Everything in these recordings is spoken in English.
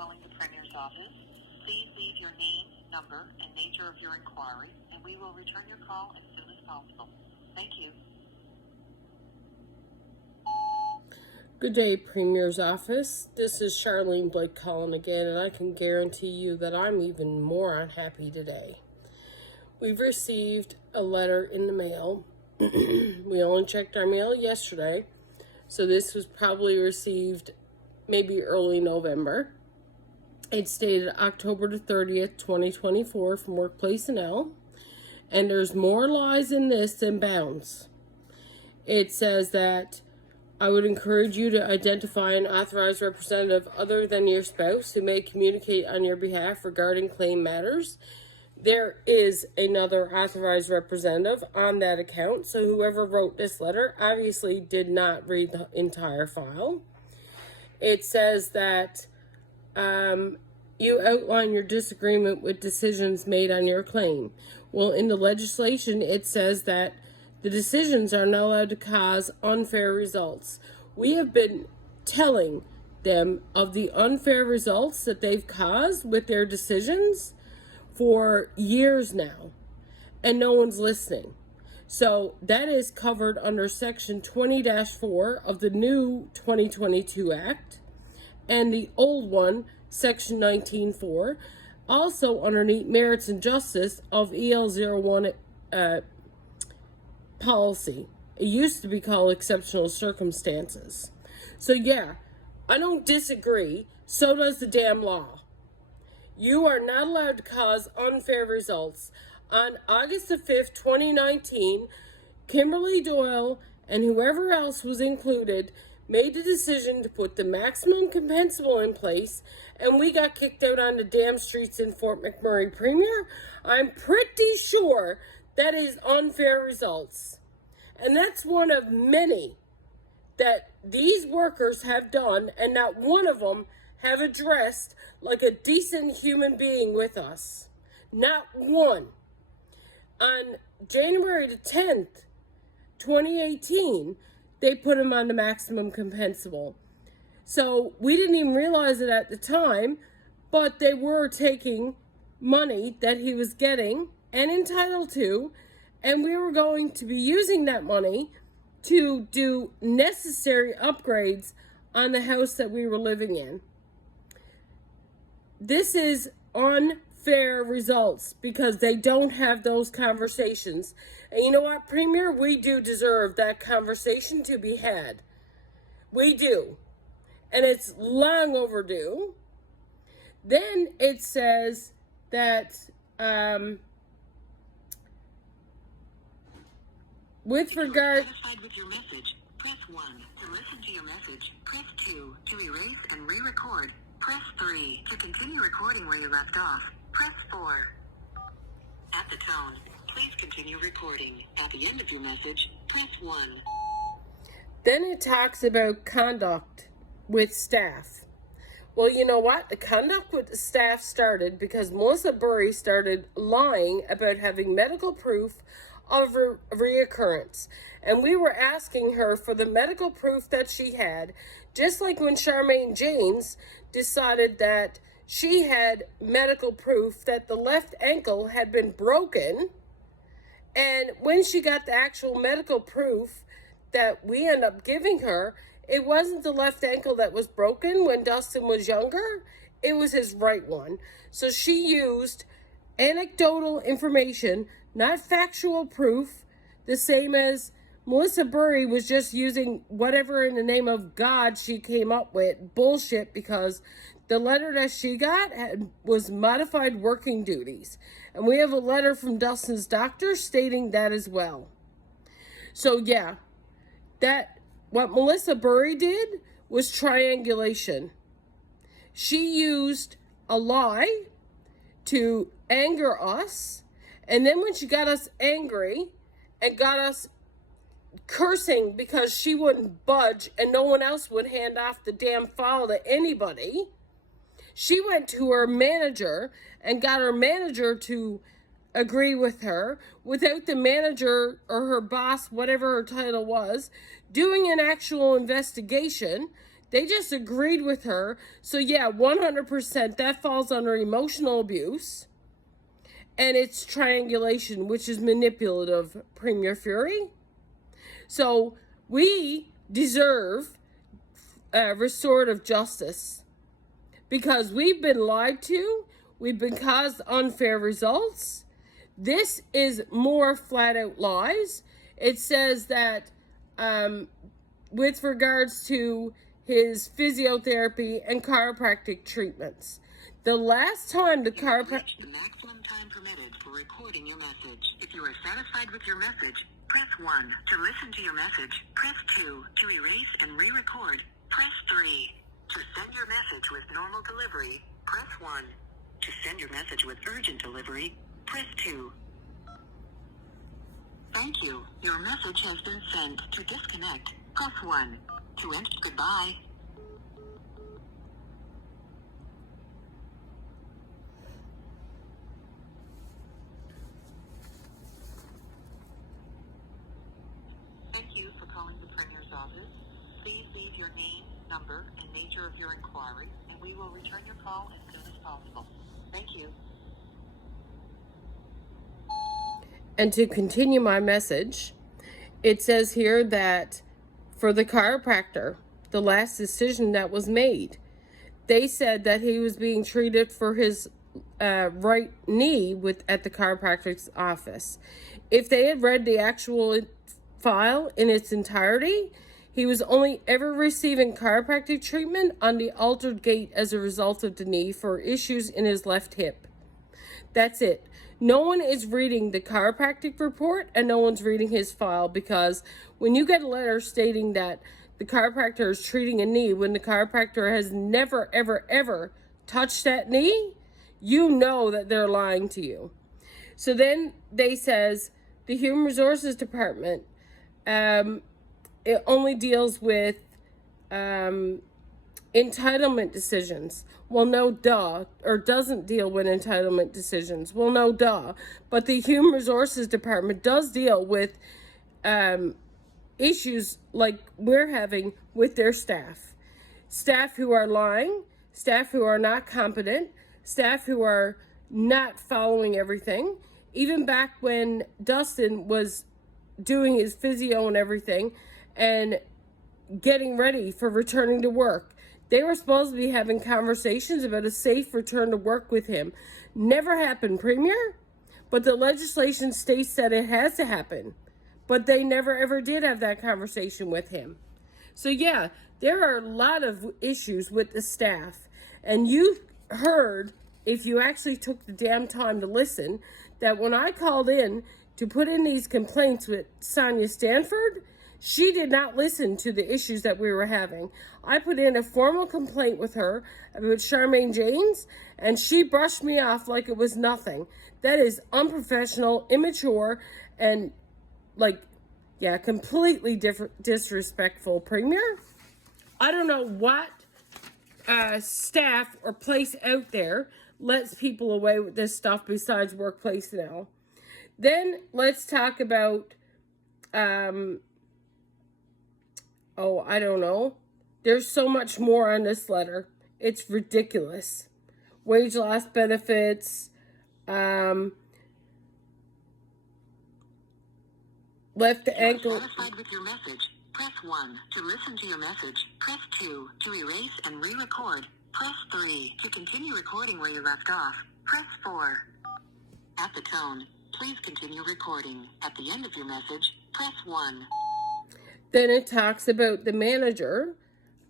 calling the Premier's office. Please leave your name, number, and nature of your inquiry, and we will return your call as soon as possible. Thank you. Good day, Premier's office. This is Charlene Blake calling again, and I can guarantee you that I'm even more unhappy today. We've received a letter in the mail. We only checked our mail yesterday, so this was probably received maybe early November. It's dated October the 30th, 2024 from Workplace NL, and there's more lies in this than bounds. It says that I would encourage you to identify an authorized representative other than your spouse who may communicate on your behalf regarding claim matters. There is another authorized representative on that account, so whoever wrote this letter obviously did not read the entire file. It says that you outline your disagreement with decisions made on your claim. Well, in the legislation, it says that the decisions are not allowed to cause unfair results. We have been telling them of the unfair results that they've caused with their decisions for years now, and no one's listening. So that is covered under Section 20-4 of the new 2022 Act, and the old one, Section 19-4, also underneath Merits and Justice of EL01 policy. It used to be called exceptional circumstances. So yeah, I don't disagree. So does the damn law. You are not allowed to cause unfair results. On August the 5th, 2019, Kimberly Doyle and whoever else was included made the decision to put the maximum compensable in place, and we got kicked out on the damn streets in Fort McMurray. Premier, I'm pretty sure that is unfair results. And that's one of many that these workers have done, and not one of them have addressed like a decent human being with us. Not one. On January the 10th, 2018, they put him on the maximum compensable. So we didn't even realize it at the time, but they were taking money that he was getting and entitled to, and we were going to be using that money to do necessary upgrades on the house that we were living in. This is unfair results because they don't have those conversations. And you know what, Premier? We do deserve that conversation to be had. We do. And it's long overdue. Then it says that with regard... Satisfied with your message, press 1. To listen to your message, press 2. To erase and re-record, press 3. To continue recording where you left off, press 4. At the tone, please continue recording. At the end of your message, press 1. Then it talks about conduct with staff. Well, you know what? The conduct with the staff started because Melissa Burry started lying about having medical proof of reoccurrence. And we were asking her for the medical proof that she had, just like when Charmaine James decided that she had medical proof that the left ankle had been broken. And when she got the actual medical proof that we ended up giving her, it wasn't the left ankle that was broken when Dustin was younger. It was his right one. So she used anecdotal information, not factual proof, the same as Melissa Burry was just using whatever in the name of God she came up with, bullshit, because the letter that she got was modified working duties. And we have a letter from Dustin's doctor stating that as well. So yeah, what Melissa Burry did was triangulation. She used a lie to anger us, and then when she got us angry and got us cursing because she wouldn't budge and no one else would hand off the damn file to anybody, she went to her manager and got her manager to agree with her without the manager or her boss, whatever her title was, doing an actual investigation They just agreed with her. So yeah, 100% that falls under emotional abuse. And it's triangulation, which is manipulative, Premier Furey. So we deserve restorative justice because we've been lied to. We've been caused unfair results. This is more flat out lies. It says that with regards to his physiotherapy and chiropractic treatments, the last time the chiropractic... The maximum time permitted for recording your message. If you are satisfied with your message, press 1. To listen to your message, press 2. To erase and re-record, press 3. To send your message with normal delivery, press 1. To send your message with urgent delivery, press 2. Thank you. Your message has been sent. To disconnect, press 1. To end, goodbye. Thank you for calling the Premier's office. Please leave your name, number, and nature of your inquiry, and we will return your call as soon as possible. Thank you. And to continue my message, it says here that for the chiropractor, the last decision that was made, they said that he was being treated for his right knee at the chiropractic's office. If they had read the actual file in its entirety, he was only ever receiving chiropractic treatment on the altered gait as a result of the knee for issues in his left hip. That's it. No one is reading the chiropractic report and no one's reading his file, because when you get a letter stating that the chiropractor is treating a knee when the chiropractor has never, ever, ever touched that knee, you know that they're lying to you. So then they says the Human Resources Department, it only deals with entitlement decisions. Well, no, duh. Or doesn't deal with entitlement decisions. Well, no, duh. But the Human Resources Department does deal with issues like we're having with their staff. Staff who are lying, staff who are not competent, staff who are not following everything. Even back when Dustin was doing his physio and everything and getting ready for returning to work, they were supposed to be having conversations about a safe return to work with him. Never happened, Premier. But the legislation states that it has to happen. But they never ever did have that conversation with him. So yeah, there are a lot of issues with the staff. And you heard, if you actually took the damn time to listen, that when I called in to put in these complaints with Sonia Stanford, she did not listen to the issues that we were having. I put in a formal complaint with her about Charmaine James, and she brushed me off like it was nothing. That is unprofessional, immature, and completely disrespectful, Premier. I don't know what staff or place out there lets people away with this stuff besides Workplace Now. Then let's talk about I don't know. There's so much more on this letter. It's ridiculous. Wage loss benefits, left ankle. If you are satisfied with your message, press 1. To listen to your message, press 2. To erase and re-record, press 3. To continue recording where you left off, press 4. At the tone, please continue recording. At the end of your message, press 1. Then it talks about the manager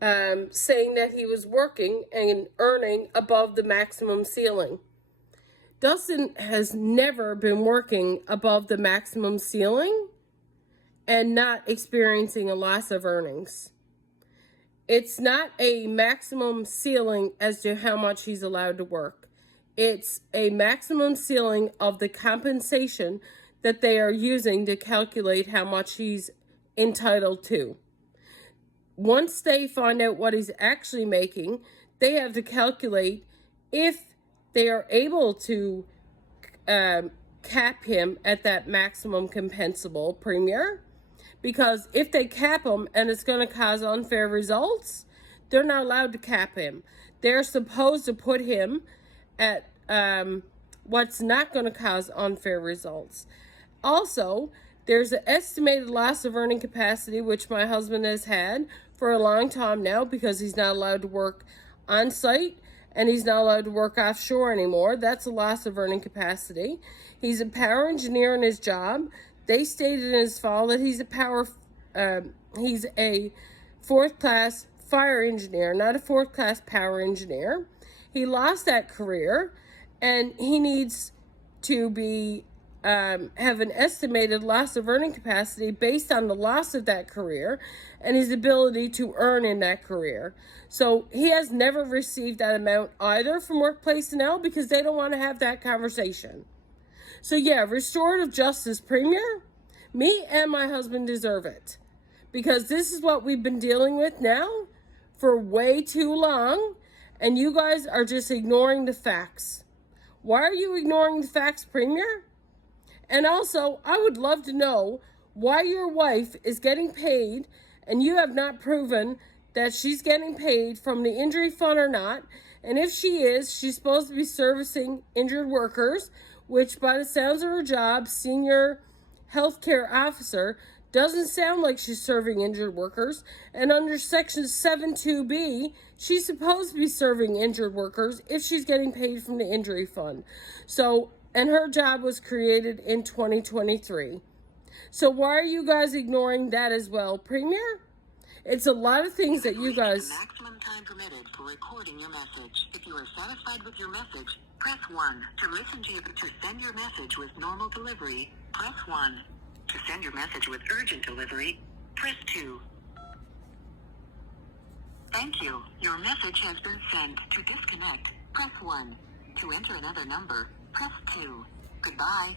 saying that he was working and earning above the maximum ceiling. Dustin has never been working above the maximum ceiling and not experiencing a loss of earnings. It's not a maximum ceiling as to how much he's allowed to work. It's a maximum ceiling of the compensation that they are using to calculate how much he's entitled to. Once they find out what he's actually making, they have to calculate if they are able to cap him at that maximum compensable, Premier. Because if they cap him and it's going to cause unfair results, they're not allowed to cap him. They're supposed to put him at what's not going to cause unfair results. Also, there's an estimated loss of earning capacity, which my husband has had for a long time now because he's not allowed to work on site and he's not allowed to work offshore anymore. That's a loss of earning capacity. He's a power engineer in his job. They stated in his file that he's a fourth class fire engineer, not a fourth class power engineer. He lost that career and he needs to be have an estimated loss of earning capacity based on the loss of that career and his ability to earn in that career. So he has never received that amount either from Workplace NL because they don't want to have that conversation. So yeah, restorative justice, Premier, me and my husband deserve it because this is what we've been dealing with now for way too long, and you guys are just ignoring the facts. Why are you ignoring the facts, Premier? And also, I would love to know why your wife is getting paid and you have not proven that she's getting paid from the injury fund or not. And if she is, she's supposed to be servicing injured workers, which by the sounds of her job, senior healthcare officer, doesn't sound like she's serving injured workers. And under Section 72B, she's supposed to be serving injured workers if she's getting paid from the injury fund. So, and her job was created in 2023. So why are you guys ignoring that as well, Premier? It's a lot of things that you guys... The maximum time permitted for recording your message. If you are satisfied with your message, press 1. To send your message with normal delivery, press 1. To send your message with urgent delivery, press 2. Thank you. Your message has been sent. To disconnect, press 1. To enter another number, press 2. Goodbye.